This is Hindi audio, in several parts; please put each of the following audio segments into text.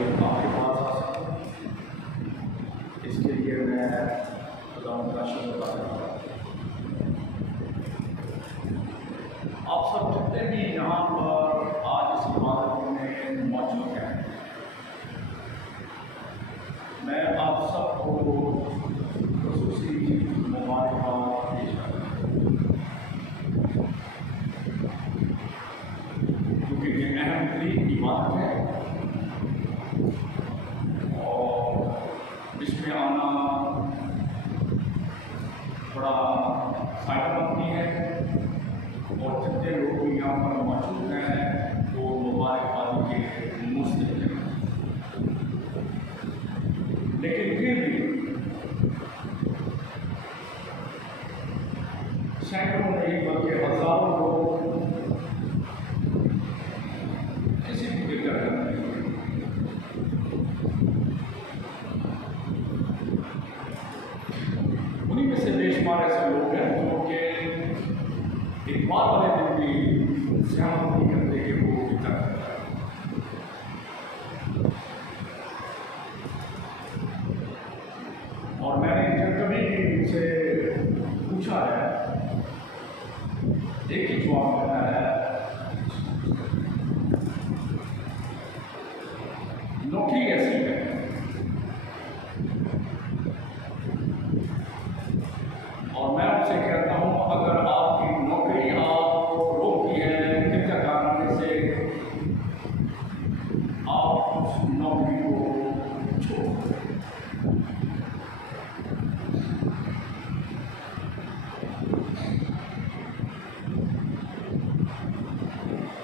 आपके पास आ सकूँ, इसके लिए मैं खुदावंद का शुक्र अदा करता हूँ। आप सब जितने भी यहाँ पर आज इस इबादत में मौजूद हैं, मैं आप सबको खुसूसी मुबारकबाद पेश करता हूँ, क्योंकि ये अहम तरीन इबादत है और इसमें आना बड़ा फायदेमंद भी है और जितने लोग भी यहाँ पर मौजूद हैं वो मुबारकबादी के मुस्तहिक हैं। लेकिन फिर भी सैकड़ों नहीं बल्कि हजारों लोग किसी भी फिक्र करते हैं। उन्हीं में से बेशुमार ऐसे लोग हैं जो कि इतवार वाले दिन भी ध्यान नहीं करते कि वो फिक्र करता है। और मैंने कभी भी उनसे पूछा है, एक ही जवाब मिलता है, नौकरी ऐसी है। और मैं उनसे कहता हूँ, अगर आपकी नौकरी आपको रोकती है किसी कारण से, आप उस नौकरी को छोड़ दें।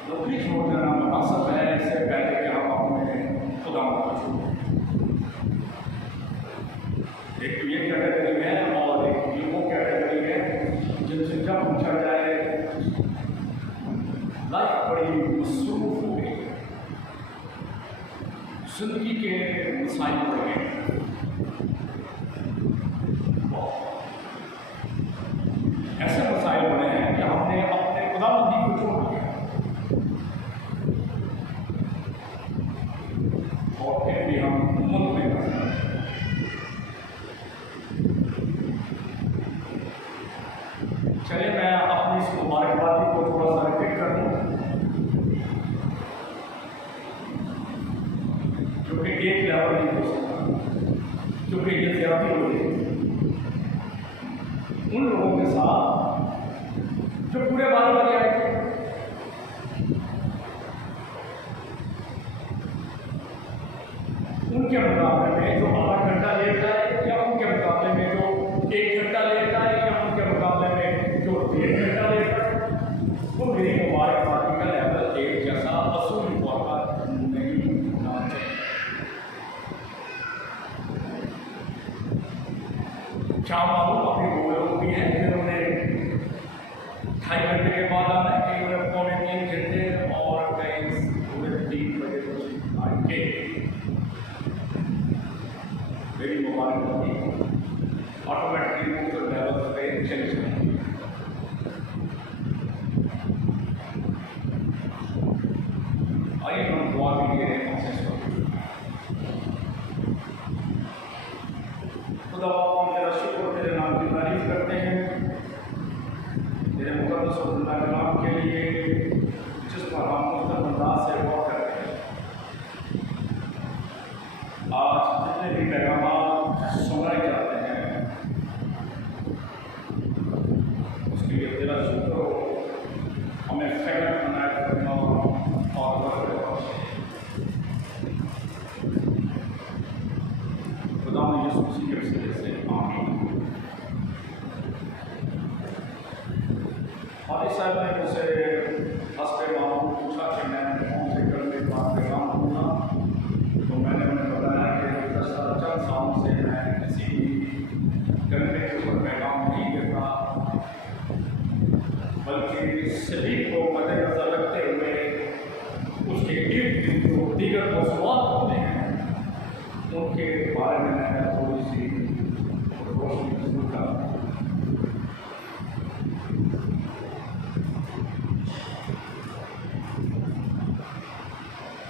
नौकरी छोड़ देना मुनासिब है इससे पहले कि हम अपने खुदा को छोड़ें। एक तो ये कैटेगरी है और एक ये वो कैटेगरी है जिनसे जब पूछा जाए लाइफ बड़ी मसरूफ हो गई, जिंदगी के मसाइल बढ़ गए, ऐसे मसाइल बने हैं कि हमने अपने खुदावंदी को छोड़ दिया और फिर भी हम मुल्क में करते हैं। चलिए मैं अपनी इस मुबारकबादी को थोड़ा सा रिपीट कर दूँ, क्योंकि एक लेवल नहीं हो सकता, क्योंकि ये ज्यादा हो गई उन लोगों के साथ जो पूरे 12 बजे आए थे। उनके मुकाबले में जो आधा घंटा लेट आए, या उनके मुकाबले में जो 1 घंटा लेट आए, या उनके मुकाबले में जो 1.5 घंटा लेट आए, वो मेरी मुबारकबादी का लेवल एक जैसा असूल तौर पर नहीं होना चाहिए। क्या मालूम अभी वो लोग भी हैं जिन्होंने 2.5 घंटे के बाद आना है, कई उन्हें 2.25 घंटे और कई पूरे 3 बजे तक आएंगे। मेरी मुबारकबादी ऑटोमेटिकली मुख्तलिफ लेवल पे चली जाएगी। आइए हम दुआ के लिए खुदा बाप तेरा शुक्र तेरे नाम की तारीफ करते हैं, तेरे मुकद्दस और जिंदा कलाम के लिए जिस पर हम मुख्तलिफ अंदाज से गौर करते हैं। आज जितने भी पैगाम सुनाए जाते हैं उसके लिए तेरा शुक्र हो, हमें फैल बनाए करना और बरकत खुदा ने यीशु मसीह के वसीले से आमीन। हादी साहब ने मुझसे हंसते मामूल पूछा कि मैं कौन से कल में पैगाम दूँगा, तो मैंने उन्हें बताया कि गुज़श्ता चंद सालों से मैं किसी गलबे के ऊपर पैगाम नहीं देता, बल्कि सभी को मद्देनजर रखते हुए उसके इर्द गिर्द जो दीगर मौज़ूआत होते हैं उनके बारे में मैं थोड़ी सी रोशनी जरूर करता हूँ।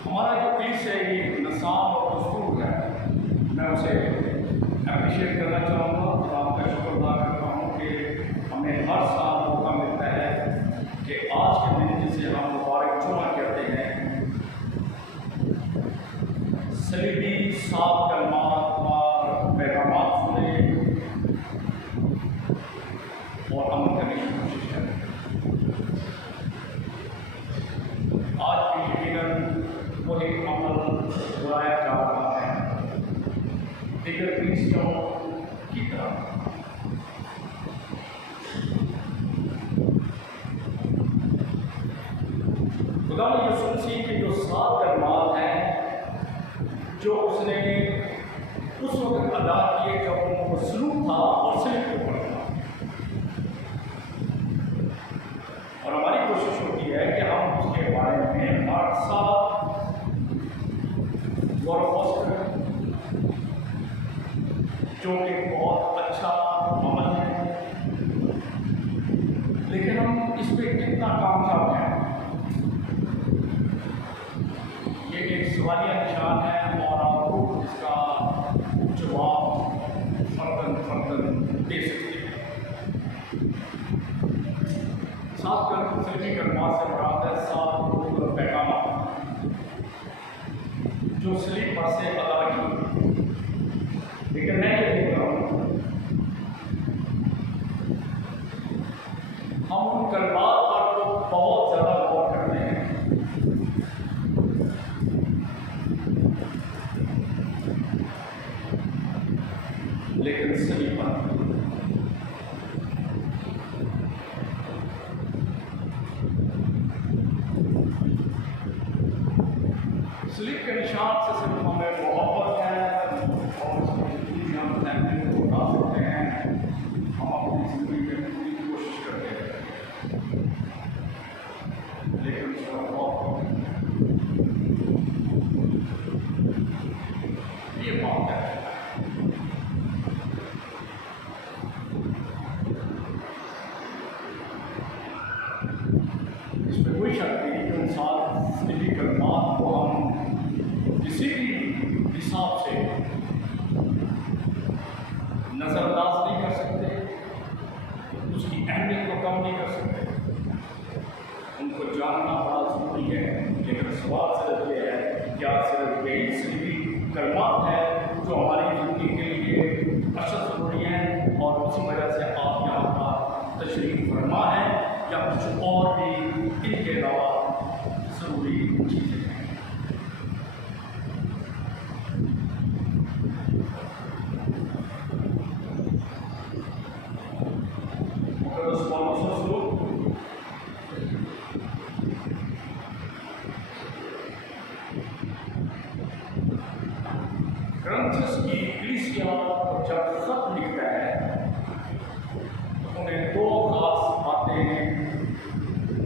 हमारा जो से ये निज़ाम और दस्तूर है, मैं उसे अप्रिशिएट करना चाहूँगा और आपका शुक्र अदा करता हूँ कि हमें हर साल मौका मिलता है कि आज के दिन जिसे हम मुबारक जुमा कहते हैं, सलीबी सात कलमात और पैगामात सुने और अमल करने की कोशिश करें। आज भी यकीनन वो एक अमल बुलाया जा रहा है दिगर क्रिश्चियों की तरह। खुदा यीशु मसीह के जो सात कलमात हैं जो उसने उस वक्त अदा किए जब वो मसलूब था और सलीब के ऊपर था, और हमारी कोशिश होती है कि हम उसके बारे में हर साल गौर करें, जो कि बहुत अच्छा अमल है, लेकिन हम इस पर कितना कामयाब हैं ये एक सवालिया निशान है और आपको इसका जवाब फर्दन दे सकते हैं। सात सलीबी कलमात से मुराद है सात पैगामात जो सलीब पर से अदा की। लेकिन मैं ये देख रहा हूँ हम उन कलमात पर तो बहुत ज़्यादा गौर करते हैं, लेकिन सलीब पर सलीब के निशान से सिर्फ हमें मोहब्बत है और उसकी हम फैमिली को उठा सकते हैं, हम अपनी ज़िंदगी में पूरी कोशिश करते हैं, लेकिन उसका बहुत ये बात है। इसमें कोई शक नहीं कि इंसान सलीबी कलमात को हम किसी भी हिसाब से नज़रअंदाज नहीं कर सकते, उसकी अहमियत को कम नहीं कर सकते, उनको जानना बड़ा ज़रूरी है। लेकिन सवाल सिर्फ ये है कि क्या सिर्फ यही सलीबी कलमात है जो हमारी ज़िंदगी के लिए अशद ज़रूरी है और उसी वजह से आप यहाँ का तशरीफ़ फरमा है, या कुछ और भी इनके अलावा ज़रूरी चीज़ें हैं। ग्रंथस की कलीसिया जब खत लिखता है तो उन्हें दो खास बातें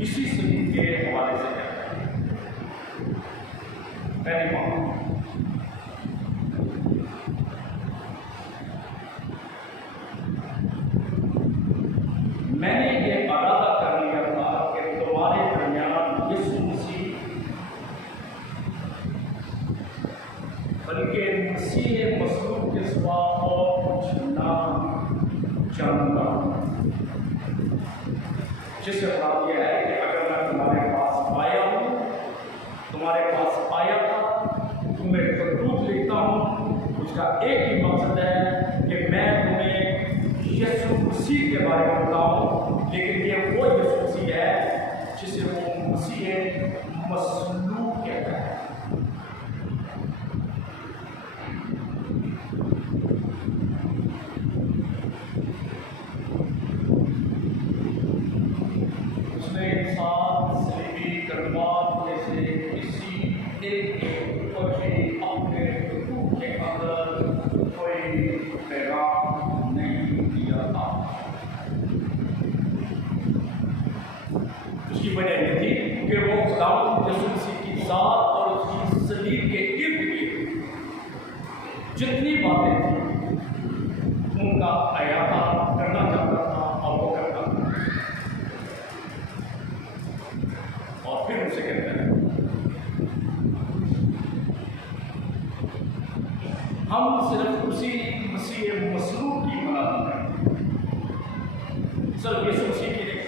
इसी सलीब के हवाले से कहता है। पहली बात, मैंने ये इरादा कर लिया था कि तुम्हारे दरमियान यीशु मसीह बल्कि मसीह मसलूब के सिवा और कुछ ना जानूंगा, जिससे बात यह है कि अगर मैं तुम्हारे पास आया हूँ, तुम्हारे पास आया था, तुम्हें खतूत लिखता हूँ, उसका एक ही मकसद है कि मैं तुम्हें यीशु मसीह के बारे में बताऊँ, लेकिन ये वो यीशु मसीह है जिसे वो मसीह मसलूब कहता है। उसकी वजह ये थी कि वो खुदावंद यीशु मसीह की ज़ात और उसकी सलीब के इर्द गिर्द जितनी बातें थी उनका अयाता करना चाहता था और वो करता था। और फिर उनसे कहते हैं हम सिर्फ उसी मसीह मसलूब की मनाती हैं, सिर्फ यीशु मसीह की नहीं,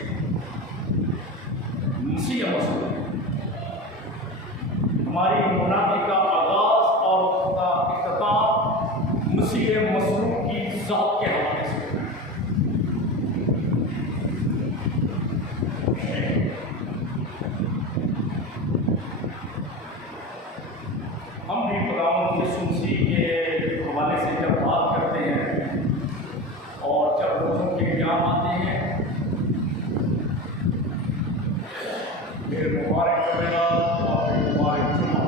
मसीह मसलूब हमारी मुनादी का आगाज और उसका इख्तिताम मसीह मसलूब की ज़ात के हवाले से। हम भी खुदावंद यीशु मसीह के हवाले से जब बात करते हैं और जब रोज़ों के ज्ञान आते हैं, फिर मुबारक जुमेरा और फिर मुबारक जुमा,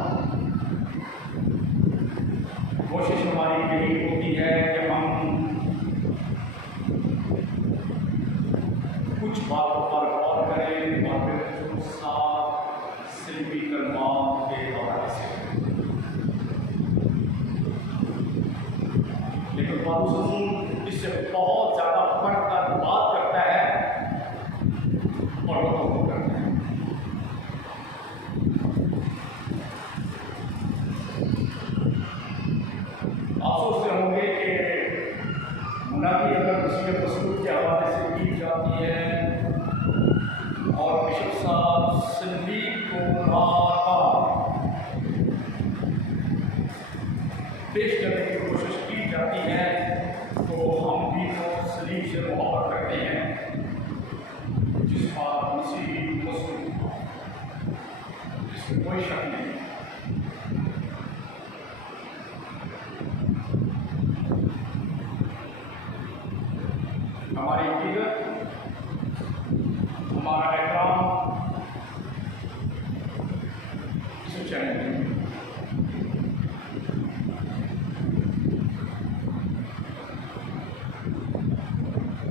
कोशिश हमारी यही होती है कि हम कुछ बातों पर गौर करें और फिर साफ सिल्वी कलमात के हवाले से। लेकिन पालूस इससे बहुत ज़्यादा बढ़कर बात करता है और लोगों को करता है। आप सोचते होंगे कि मुनादी अगर मसीह मसलूब के हवाले से की जाती है और बिशप साहब सिल्वी को पेश करने की कोशिश की जाती है, तो हम भी तो सलीब से मोहब्बत करते हैं जिस बात मसीह मसलूब, जिसमें कोई शक नहीं। हमारी इज्जत, हमारा एहतराम इसे चाहिए।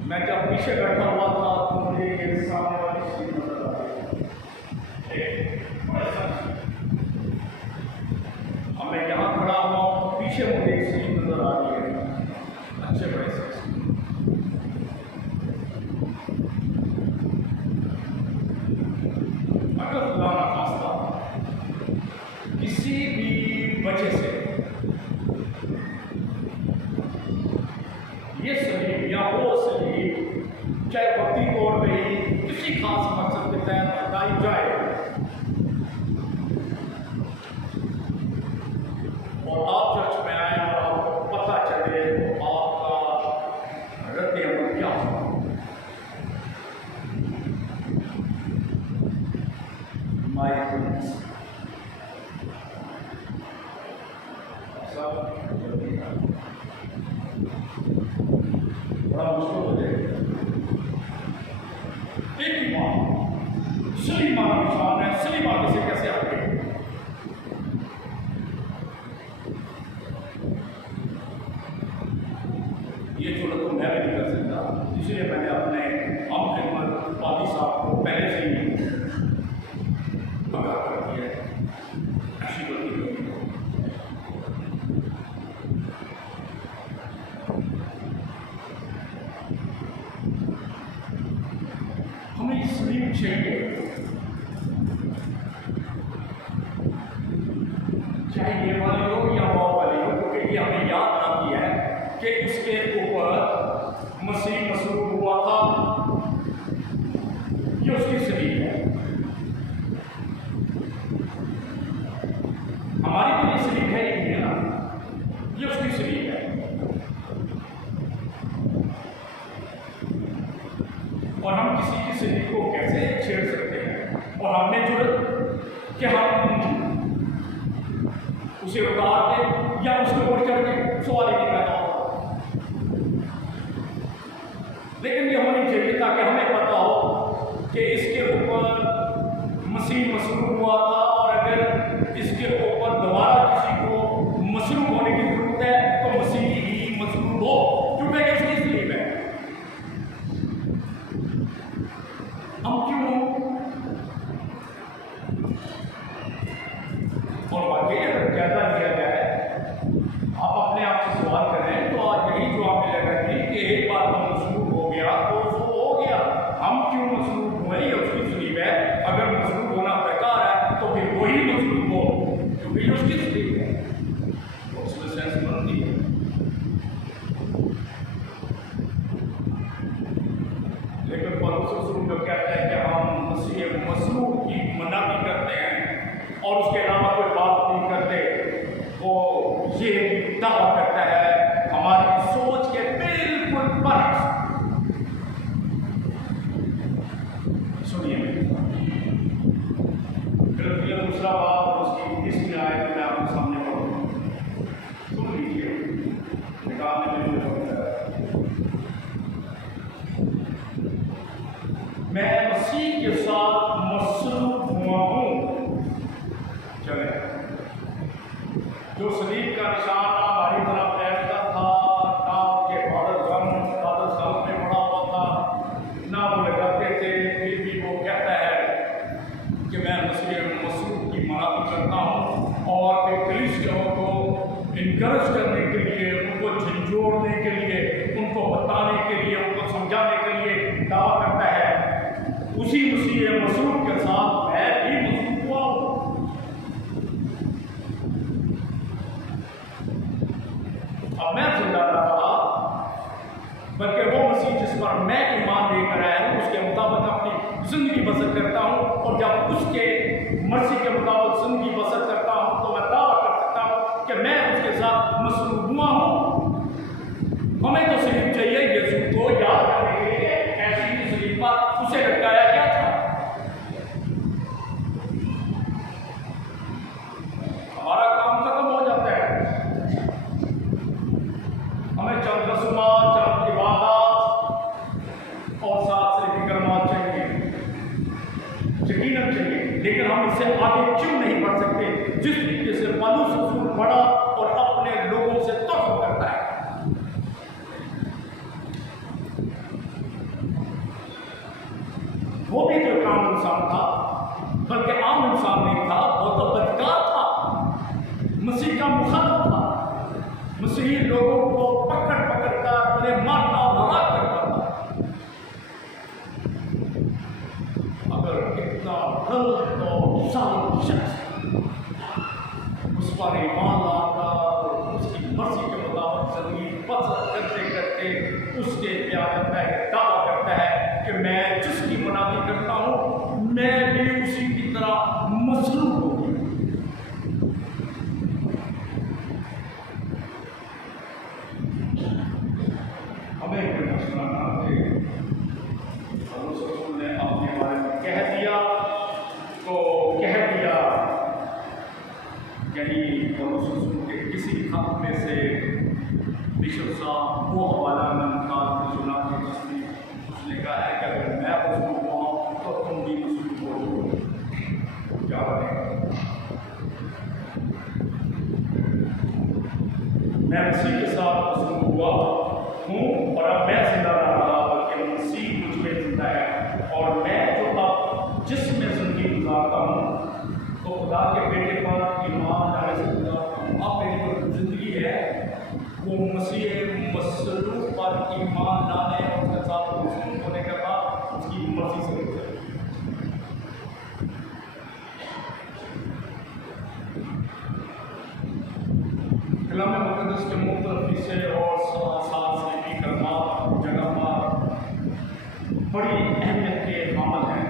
मैं जब पीछे बैठा हुआ था तो मुझे ये सामने वाली चीज नजर आ रही। अब मैं यहाँ खड़ा हुआ तो पीछे मुझे एक चीज नजर आ रही है, अच्छे बड़े से। अगर खुदा ना खास्ता किसी भी वजह से ये सलीब या वो सलीब चाहे भक्ति तौर पे ही किसी खास मकसद के तहत बताई जाए और आप चर्च में आए और आपको पता चले तो आपका रद्द अमल क्या होगा? माय गुडनेस, सब बड़ा मुश्किल हो जाएगा। एक ही बात, सलीम माना निशान है, सलीम आगे से कैसे आगे? ये जो तो मैं भी नहीं कर सकता, इसलिए मैंने अपने हम खिदमत पादी साहब को पहले से ही आगाह कर दिया है। ऐसी गलती नहीं। हमें सलीब चाहिए, चाहे ये वाली हो या वो वाली हो, क्योंकि ये हमें याद आती है कि उसके ऊपर मसीह मसलूब हुआ था। ये उसकी सलीब है। हमारी तो ये सलीब है ही नहीं ना, ये उसकी सलीब है। और हम किसी की सलीब को कैसे छेड़ सकते हैं? और हमने जुर्रत कि हम उसे उतार दें या उसके ऊपर चढ़ के, सवाल ही नहीं पैदा होता। लेकिन ये होनी चाहिए ताकि हमें पता हो कि इसके ऊपर मसीह मसलूब हुआ था, और अगर इसके ऊपर दोबारा किसी को मसलूब होने की जरूरत है तो मसीह ही मसलूब हो, क्योंकि ये उसकी सलीब है। हम क्यों और वाकई अगर ज्यादा लिया जाए, आप अपने आप से सवाल करें तो आज यही जवाब मिलेगा कि एक बार तो मसलूब हो गया तो वो हो गया। हम क्यों मसलूब हुए? ये उसकी सलीब है। अगर मसलूब होना बेकार है तो फिर दावा करता है हमारी सोच के बिल्कुल बरक्स। सुनिए फिर दूसरा बात और उसकी तीसरी आयत में आपके सामने पढ़ूंगा, सुन लीजिए, निकालने में मुझे होता है। मैं मसीह के साथ मसरूफ हुआ हूं। चले, जो सलीब का निशान हमारी तरफ बैठता था, ना उनके बादल में पड़ा हुआ था, ना वो लगाते थे, फिर भी वो कहता है कि मैं मसरूफ की मरामत करता हूँ और कलीसियाओं को इनकरेज करने के लिए, उनको झंझोड़ने के लिए, उनको बताने के लिए, उनको समझाने के लिए दावा करता है उसी मसीह मसरूफ के साथ मैं भी मसरूफ हुआ हूँ। अब मैं जिंदा रहा, बल्कि वो मसीह जिस पर मैं ईमान लेकर आया हूँ उसके मुताबिक अपनी जिंदगी बसर करता हूँ, और जब उसके मर्जी के मुताबिक जिंदगी बसर करता हूँ तो मैं दावा कर सकता हूँ कि मैं उसके साथ मसरूफ हुआ हूँ। हमें तो सलीब चाहिए यीशु को याद करने के लिए, ऐसी ही सलीब पर उसे लटकाया गया था। हमारा काम खत्म हो जाता है, हमें चंद रस्मात, चंद इबादत और साथ से फिक्रमात चाहिए, यकीनन चाहिए, लेकिन हम इससे आगे क्यों नहीं बढ़ सकते जिस तरीके से पौलुस रसूल बढ़ा और अपने लोगों से तौबा करता है। वो भी तो काम इंसान था, बल्कि आम इंसान नहीं था, वो तो बदकार था, मसीह का मुखालिफ था, मसीही लोगों को पकड़ पकड़ कर उन्हें मारता और हलाक करता था। अगर इतना गलत और जालिम शख्स उस पर ईमान लाकर उसकी मर्जी के मुताबिक जिंदगी बसर करते करते उसके प्यार में दावा करता है कि मैं जिसकी मनादी करता हूँ मैं भी उसी की तरह मसरूफ हूँ। हमें कोई मसला ना दे, पौलुस रसूल ने अपने बारे में कह दिया तो कह दिया। यही पौलुस रसूल के किसी खत में से बिशप साहब वो हवाला में निकाल के सुना के जिसमें उसने कहा है कि अगर मैं मसरूफ हुआ तो तुम भी मसरूफ हो। क्या बनेगा? मैं मसीह के साथ मसरूफ हुआ हूँ और अब मैं जिंदा रहा, बल्कि मसीह मुझ में जिंदा है, और मैं जो अब जिसमें जिंदगी गुजारता हूँ तो खुदा के बेटे पर ईमान लाने से गुजारता हूँ। अब मेरी जो जिंदगी है वो मसीह मसरूफ पर ईमान लाने और उसके साथ मसरूफ होने के बाद उसकी मर्जी से होता है। कलाम मुक़द्दस के मुख्तलिफ हिस्से और साथ से भी करना जगह पर बड़ी अहमियत के हामिल हैं,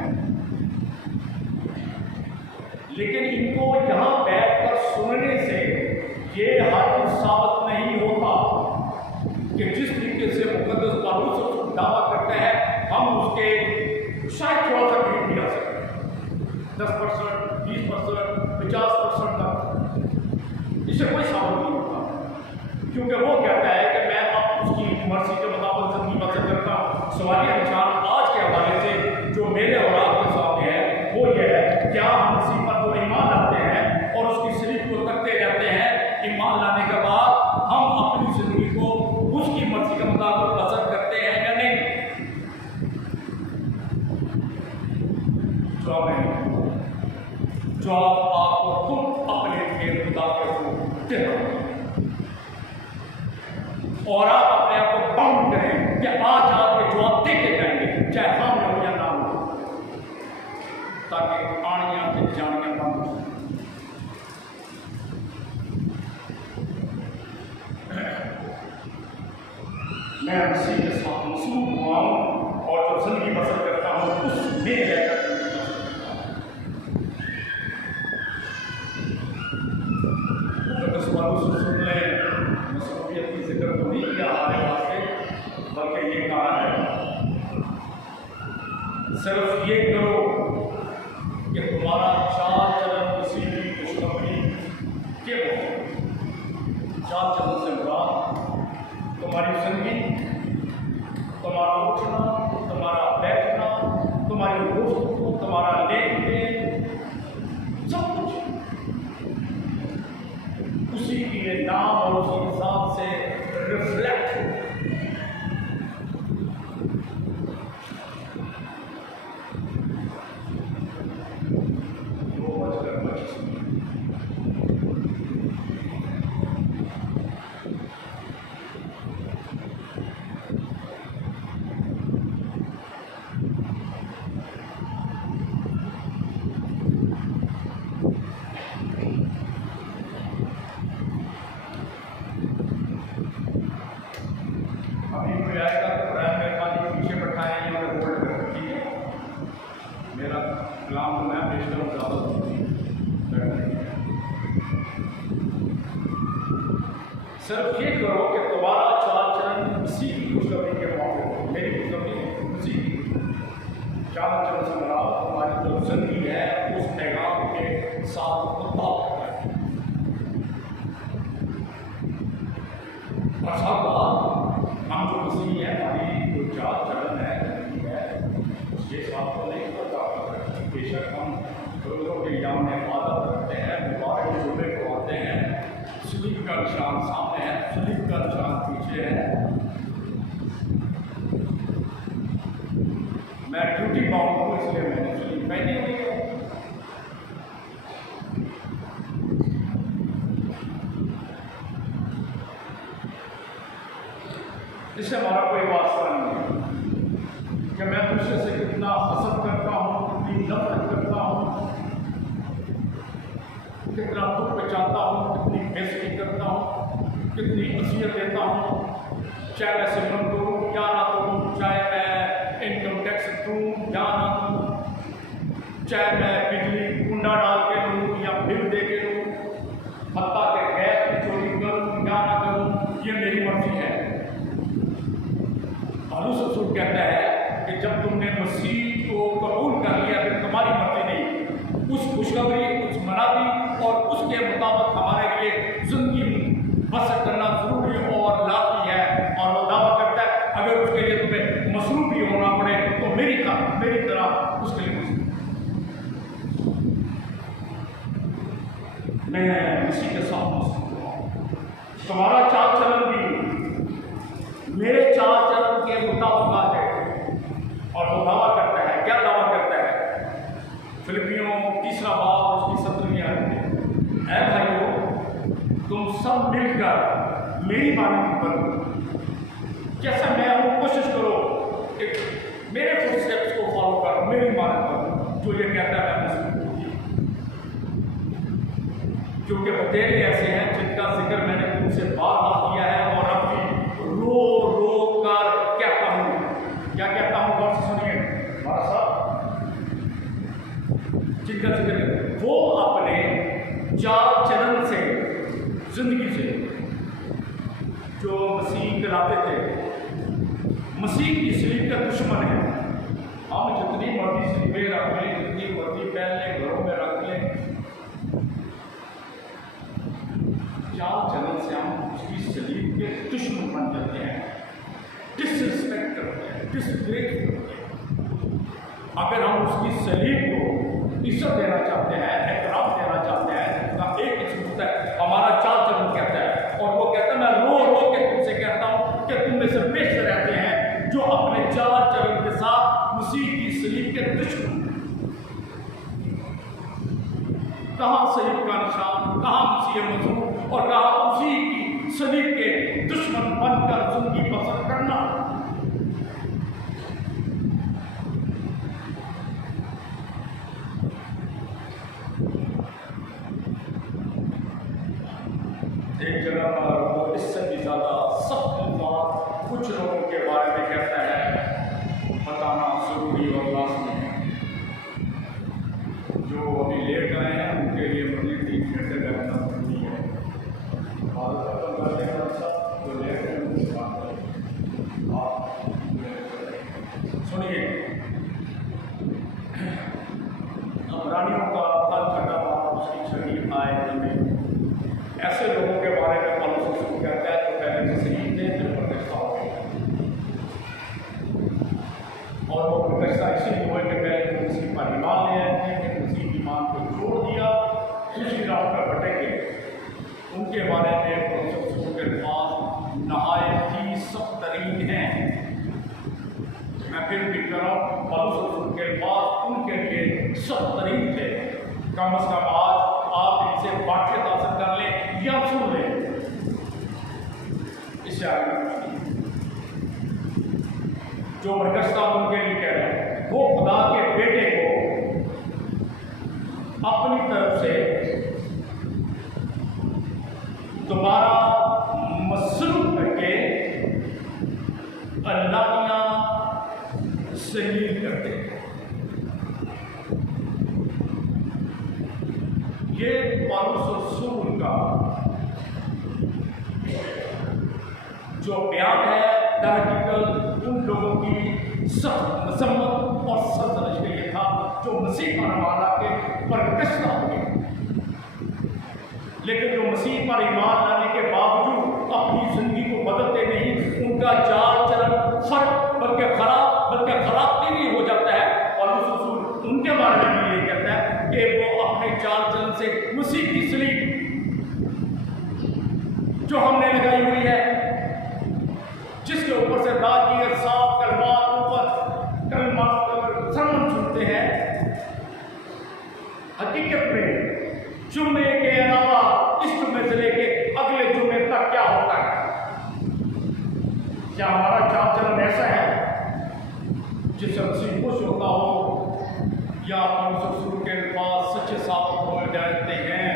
लेकिन इनको यहाँ बैठकर सुनने से ये हर साबित नहीं होता कि जिस तरीके से मुक़द्दस पौलुस दावा करते हैं हम उसके शायद थोड़ा सा करीब भी आ सकते हैं, 10%, 20%, 50% तक। इससे कोई साबित नहीं होता, क्योंकि वो कहता है कि मैं अब उसकी मर्जी के मुताबिक जिंदगी बसर करता हूँ। सवालिया निशान आज के हवाले से जो मेरे और आपके सामने है वो ये है, क्या हम मसीह पर तो ईमान लाते हैं और उसकी सलीब को करते रहते हैं, ईमान लाने के बाद हम अपनी जिंदगी को उसकी मर्जी के मुताबिक बसर करते हैं या नहीं? जवाब आपको खुद अपने खेल मुताबिक देना और आप अपने आप को बाउंड करें कि आज आपके जवाब देते जाएंगे, चाहे हाँ हो या ना हो, ताकि आनियां के जानियां बंद हो। मैं मसीह के साथ मसरूफ हुआ हूँ और जो जिंदगी बसर करता हूँ उसमें रहकर सुन ले मसरूफियत की जिक्र तो नहीं किया हमारे वास्ते, बल्कि ये कहा है सिर्फ ये करो कि तुम्हारा चाल चलन किसी भी खुशखबरी के हो। चाल चलन से मुराद तुम्हारी जिंदगी, तुम्हारा उठना, तुम्हारा बैठना, तुम्हारी गुफ्तगू, तुम्हारा लेन देन, सब कुछ उसी के नाम और उसी हिसाब से रिफ्लेक्ट हो। सिर्फ ये करो कि तुम्हारा चाल चलन किसी की खुशखबरी के मौके हो। मेरी खुशखबरी किसी की चाल चलन से मुराद तुम्हारी जो जिंदगी है उस पैगाम के साथ मुताबिक है। और साथ हम जो मसीही है, हमारी जो चाल चलन है, जिंदगी है, उसके साथ तो नहीं करता। बेशक हम रोज़ों के याम में वादा करते हैं, मुबारक जुमे को आते हैं, सलीब का निशान सामने है, सलीब का निशान पीछे है। मैं ड्यूटी बाउंड हूँ, इसलिए मैंने सलीब पहनी हुई है। इससे हमारा कोई वास्ता नहीं है कि मैं दूसरे से कितना हसद करता हूँ, कितनी नफरत करता हूँ, कितना दुख बचाता हूँ, कितनी बेइज्जती करता हूँ, कितनी असियत देता हूँ, चाहे मैं सिमरन करूँ या ना करूँ, चाहे मैं इनकम टैक्स दूँ या ना दूँ, चाहे मैं बिजली कुंडा डाल के लूँ या बिल दे के लूँ, हत्ता के गैस की चोरी करूँ या ना करूँ, ये मेरी मर्जी है। पालूस रसूल कहता है कि जब तुमने मसीह को कबूल कर लिया फिर तुम्हारी मर्जी नहीं, उस खुशखबरी, उस मनादी और उसके मुताबिक हमारे लिए जिंदगी बसर करना जरूरी और लाजमी है। और वो दावा करता है अगर उसके लिए तुम्हें मसरूफ भी होना पड़े तो मेरी तरह उसके लिए मसरूफ। मैं इसी के साथ मसरूफ हूँ। तुम्हारा चाल चलन भी मेरे चाल चलन के मुताबिक आ जाए। और वो दावा करता है, क्या दावा करता है? फिलिपियों 3 बाब उसकी 17वीं आयत में, ऐ भाइयों तुम सब मिलकर मेरी मानती बनो। जैसा मैं हूँ कोशिश करो कि मेरे फुटस्टेप्स को फॉलो करो, मेरी मानत करो। जो ये कहता है मैं मसरूफ हूँ, क्योंकि बतेरे ऐसे हैं जिनका जिक्र मैंने तुमसे बार किया है और अब भी रो रो कर कहता हूँ। क्या कहता हूँ? गौर से सुनिए हमारा साहब, जिनका जिक्र वो अपने चाल चलन से, जिंदगी से जो मसीह कहलाते थे, मसीह की सलीब का दुश्मन है। हम जितनी मर्जी सलीबें रख लें, जितनी मर्जी पहन लें, घरों में रख लें, चाल चलन से हम उसकी सलीब के दुश्मन बन जाते हैं, डिसरिस्पेक्ट करते हैं, डिसग्रेस करते हैं। अगर हम उसकी सलीब को इज्जत देना चाहते हैं, एहतराम देना चाहते हैं, तो एक ही चीज है, हमारा चाल चलन कहता है। और वो कहता है मैं रो रो के तुमसे कहता हूँ कि तुम में से बेशतर रहते हैं जो अपने चाल चलन के साथ मसीह की सलीब के दुश्मन। कहाँ सलीब का निशान, कहाँ मसीह मजरूर और कहाँ उसी की सलीब के दुश्मन बनकर जिंदगी बसर करना। एक जगह पर वो इससे भी ज़्यादा सख्त बात कुछ लोगों के बारे में कहता है, बताना जरूरी और लाजमी है। जो अभी लेट आए हैं उनके लिए मुझे 3 घंटे बैठना जरूरी है। भारत खत्म कर देना सब बारे में प्रोफेसर के पास नहायत ही सख्त तरीन हैं। मैं फिर भी कह रहा हूँ, प्रोफेसर के पास उनके लिए सख्त तरीन थे। कम अज कम आज आप इनसे वाकियत हासिल कर लें या सुन लें, इससे आगे जो बरकस्ता उनके लिए कह रहे हैं, वो खुदा के बेटे को अपनी तरफ से दोबारा मसरूफ करके अल्लाहिया सलील करते हैं। ये पौलुस रसूल का जो बयान है दरअसल उन लोगों की सख्त मजम्मत और सरजनिश के लिए था जो मसीह वाला के बरकस्ता हो गए, लेकिन जो मसीह पर ईमान लाने के बावजूद अपनी जिंदगी को बदलते नहीं, उनका चाल चलन फर्क बल्कि खराबतीन हो जाता है। पौलुस रसूल उनके बारे में भी ये कहता है कि वो अपने चाल चलन से मसीह की सलीब जो हमने लगाई हुई है, जिसके ऊपर से दाग की साफ कलमात ऊपर कलमात सरमन सुनते हैं, हकीकत में जुम्मे के अलावा इस जुम्मे से लेके अगले जुम्मे तक क्या होता है? क्या हमारा चाल चलन ऐसा है जिससे मसीह खुश होता हो, या हम रसूल के पास सच्चे साबित हो जाते हैं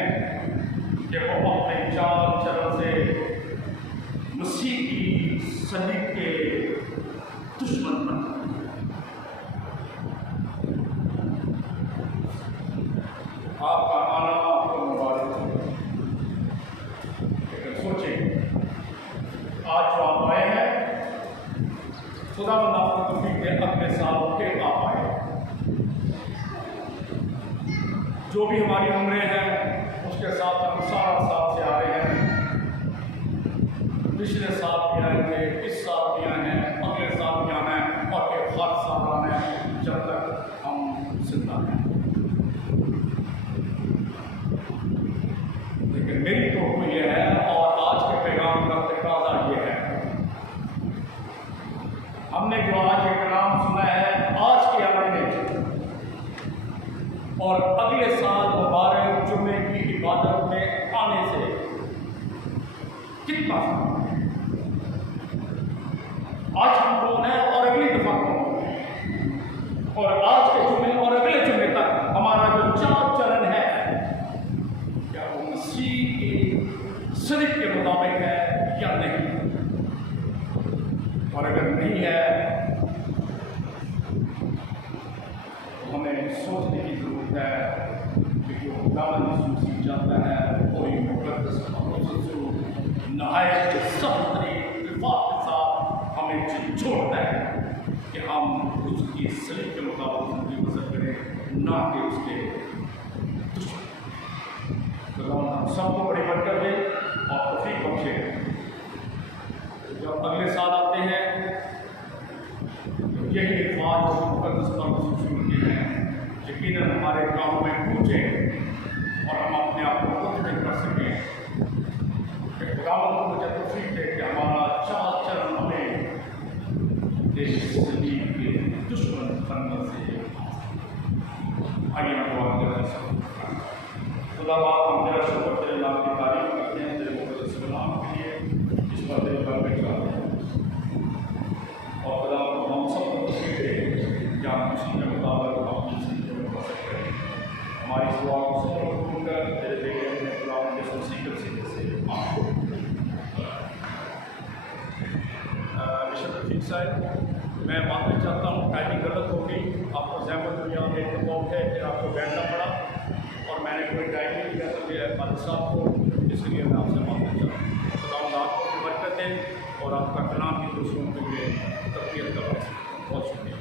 कि वो अपने चाल चलन से मसीह की सलीब के दुश्मन बन? आपका आना आपको मुबारक हो। लेकिन सोचें, आज जो आप आए हैं, खुदावंद आपको तौफीक दे अगले साल फिर आप आए। जो भी हमारी उम्रें हैं उसके साथ हम सारा साल से आ रहे हैं। पिछले साल भी आएंगे, इस साल भी आए हैं, अगले साल भी आना है और फिर हर साल आना है जब तक हम जिंदा हैं। लेकिन मेरी तो ये है और आज के पैगाम का तकाजा ये है, हमने जो आज ये कलाम सुना है आज के आने में और अगले साल मुबारक जुम्मे की इबादत में आने से कितना आज हम कौन हैं और अगली दफा कौन है, और आज के जुम्मे और अगले जुम्मे तक हमारा जो चाल चलन है क्या वो मसीह की सलीब के मुताबिक है या नहीं? और अगर नहीं है तो हमें सोचने की जरूरत है कि जो खुदावंद मसीह चाहता है कोई मुकद्दस नहायत सख्त तरीके के साथ हमें छोड़ता है कि हम उसकी सलीब के मुताबिक जिंदगी बसर करें, ना कि उसके दुश्मन। खुदावंद हम सबको बड़ी बरकत दे और तौफीक बख्शे। जब अगले साल आते हैं तो यही अल्फाज जो मुकद्दस कलाम सुनते हैं यकीनन हमारे कानों में गूंजे और हम अपने आप को मुतमिन कर सकें कि खुदावंद को मुझे तौफीक दे कि हमारा चाल चलन हमें सलीब के दुश्मन बनने से आगे दुआ करें। खुदा बाप हम तेरा शुक्र तेरे नाम की तारीफ करते हैं, तेरे मुकद्दस कलाम के लिए इस पर तेरे पर बैठाते हैं और खुदा हम सबको तौफीक दे कि हम उसी के मुताबिक अपनी जिंदगी में बसर करें। हमारी इस दुआ को कबूल कर तेरे बेटे खुदा के सीखर से रफीक साहब, मैं माफी चाहता हूँ, टाइमिंग गलत हो गई, आपको जहमत हुई, यहाँ एक मौत है, फिर आपको बैठना पड़ा और मैंने कोई टाइम नहीं दिया तो फादर साहब को, इसलिए मैं आपसे माफी चाहता हूँ। खुदा आपको बरकत दे और आपका कलाम की दूसरों के लिए तकबीर का बहुत शुक्रिया।